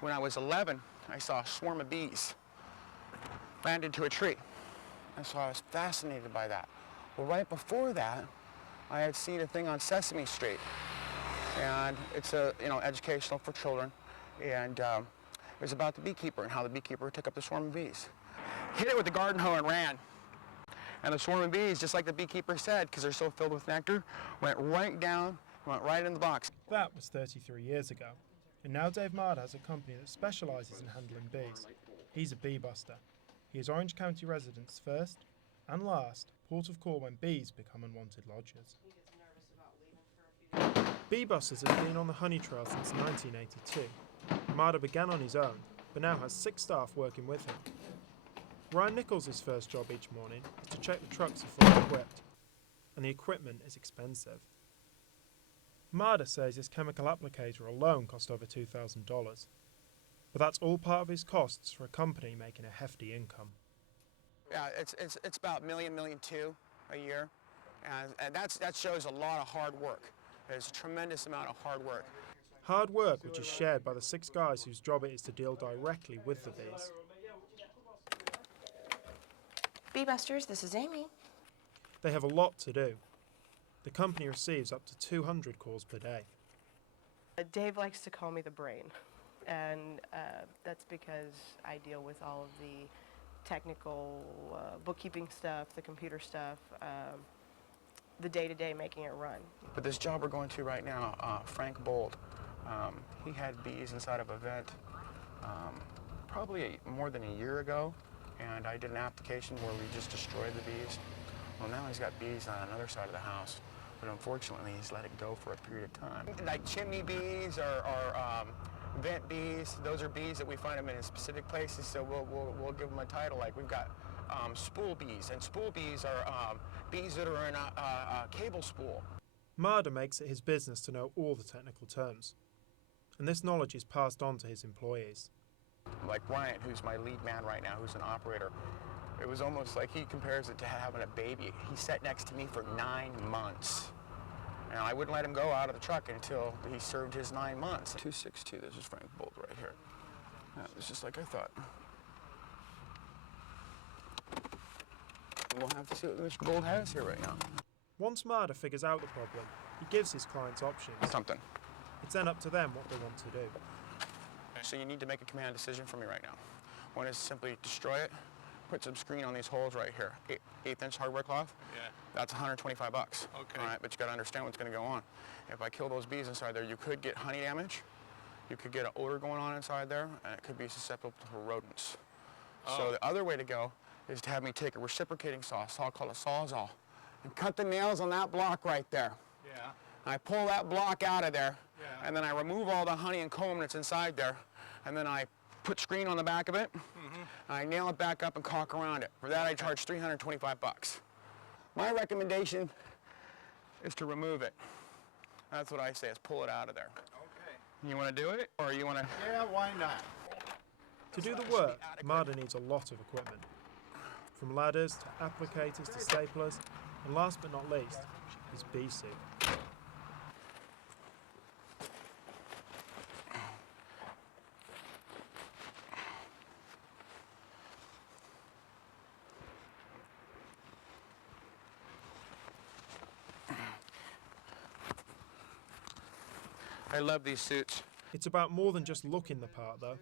When I was 11, I saw a swarm of bees land into a tree. And so I was fascinated by that. Well, right before that, I had seen a thing on Sesame Street. And it's educational for children. And it was about the beekeeper and how the beekeeper took up the swarm of bees. Hit it with the garden hoe and ran. And the swarm of bees, just like the beekeeper said, because they're so filled with nectar, went right down, went right in the box. That was 33 years ago. And now Dave Marder has a company that specialises in handling bees. He's a bee buster. He is Orange County residents' first and last port of call when bees become unwanted lodgers. Bee Busters has been on the honey trail since 1982. Marder began on his own, but now has 6 staff working with him. Ryan Nichols' first job each morning is to check the trucks are fully equipped, and the equipment is expensive. Marder says his chemical applicator alone cost over $2,000, but that's all part of his costs for a company making a hefty income. Yeah, it's about $1 million, $1.2 million a year, and that shows a lot of hard work. There's a tremendous amount of hard work. Hard work which is shared by the 6 guys whose job it is to deal directly with the bees. Bee Busters, this is Amy. They have a lot to do. The company receives up to 200 calls per day. Dave likes to call me the brain, and that's because I deal with all of the technical bookkeeping stuff, the computer stuff, the day-to-day making it run. But this job we're going to right now, Frank Bold, he had bees inside of a vent probably more than a year ago, and I did an application where we just destroyed the bees. Well, now he's got bees on another side of the house, but unfortunately he's let it go for a period of time. Like chimney bees or vent bees, those are bees that we find them in specific places, so we'll give them a title. Like we've got spool bees, and spool bees are bees that are in a cable spool. Marder makes it his business to know all the technical terms, and this knowledge is passed on to his employees. Like Ryan, who's my lead man right now, who's an operator, it was almost like he compares it to having a baby. He sat next to me for 9 months. And I wouldn't let him go out of the truck until he served his 9 months. 262, this is Frank Bolt right here. It was just like I thought. We'll have to see what Mr. Bolt has here right now. Once Marder figures out the problem, he gives his clients options. Something. It's then up to them what they want to do. So you need to make a command decision for me right now. One is simply destroy it, put some screen on these holes right here. 1/8-inch hardware cloth. Yeah. That's $125. Okay. All right, but you got to understand what's going to go on. If I kill those bees inside there, you could get honey damage. You could get an odor going on inside there, and it could be susceptible to rodents. Oh. So the other way to go is to have me take a reciprocating saw called a Sawzall, and cut the nails on that block right there. Yeah. I pull that block out of there, Yeah. and then I remove all the honey and comb that's inside there, and then I put screen on the back of it, and I nail it back up and caulk around it. For that, I charge $325. My recommendation is to remove it. That's what I say, is pull it out of there. Okay. You want to do it, or you want to? Yeah, why not? To do the work, Marder needs a lot of equipment. From ladders to applicators to staplers, and last but not least, his bee suit. I love these suits. It's about more than just looking the part, though.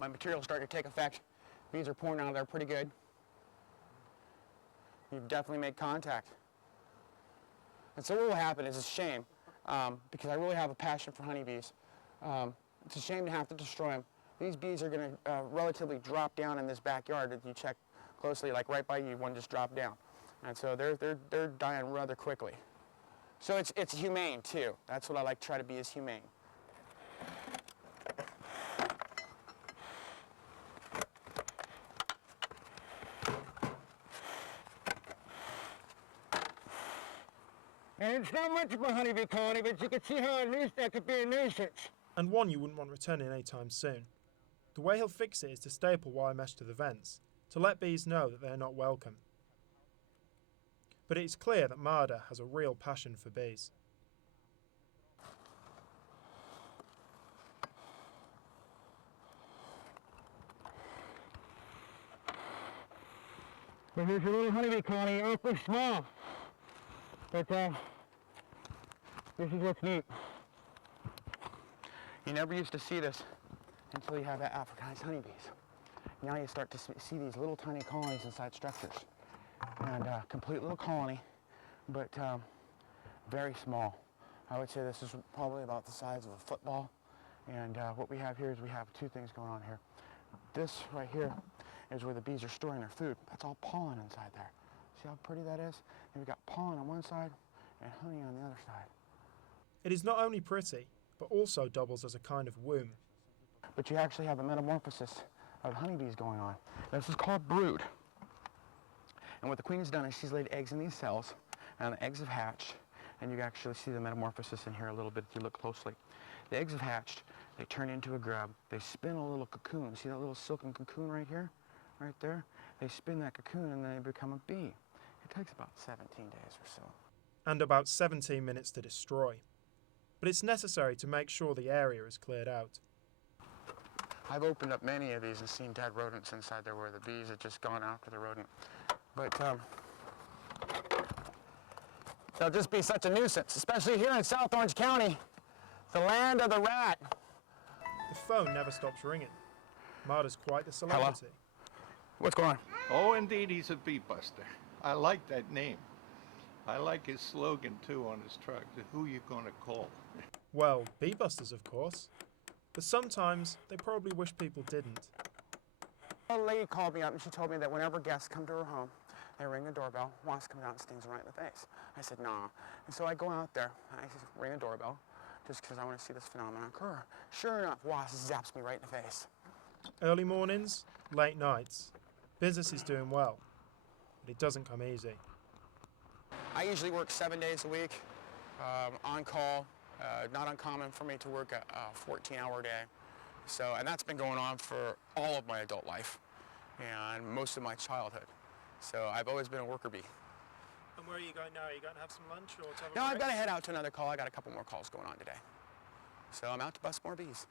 My material's starting to take effect. Bees are pouring out of there pretty good. You've definitely made contact. And so what will happen is, it's a shame, because I really have a passion for honeybees. It's a shame to have to destroy them. These bees are going to relatively drop down in this backyard. If you check closely, like right by you, one just dropped down. And so they're dying rather quickly. So it's humane too. That's what I like to try to be, is humane. And It's not much of a honeybee colony, but you can see how that could be a nuisance. And one you wouldn't want returning anytime soon. The way he'll fix it is to staple wire mesh to the vents, to let bees know that they are not welcome. But it's clear that Marder has a real passion for bees. But here's a little honeybee colony, awfully small. But this is what's neat. You never used to see this until you have Africanized honeybees. Now you start to see these little tiny colonies inside structures. And complete little colony, but very small. I would say this is probably about the size of a football. And what we have here is we have two things going on here. This right here is where the bees are storing their food. That's all pollen inside there. See how pretty that is? And we've got pollen on one side and honey on the other side. It is not only pretty, but also doubles as a kind of womb. But you actually have a metamorphosis of honeybees going on. This is called brood. And what the queen has done is she's laid eggs in these cells, and the eggs have hatched, and you can actually see the metamorphosis in here a little bit if you look closely. The eggs have hatched, they turn into a grub, they spin a little cocoon. See that little silken cocoon right here? Right there? They spin that cocoon and they become a bee. It takes about 17 days or so. And about 17 minutes to destroy. But it's necessary to make sure the area is cleared out. I've opened up many of these and seen dead rodents inside there where the bees have just gone after the rodent. But they'll just be such a nuisance, especially here in South Orange County, the land of the rat. The phone never stops ringing. Marder's quite the celebrity. Hello? What's going on? Oh, indeed, he's a bee buster. I like that name. I like his slogan, too, on his truck. Who you gonna call? Well, bee busters, of course. But sometimes they probably wish people didn't. A lady called me up and she told me that whenever guests come to her home, they ring the doorbell, wasp comes out and stings them right in the face. I said, nah. And so I go out there, I ring the doorbell, just because I want to see this phenomenon occur. Sure enough, wasp zaps me right in the face. Early mornings, late nights. Business is doing well, but it doesn't come easy. I usually work 7 days a week, on call. Not uncommon for me to work a 14-hour day. So, and that's been going on for all of my adult life and most of my childhood. So I've always been a worker bee. And where are you going now? Are you going to have some lunch or to have a No, I've break? got to head out to another call. I got a couple more calls going on today. So I'm out to bust more bees.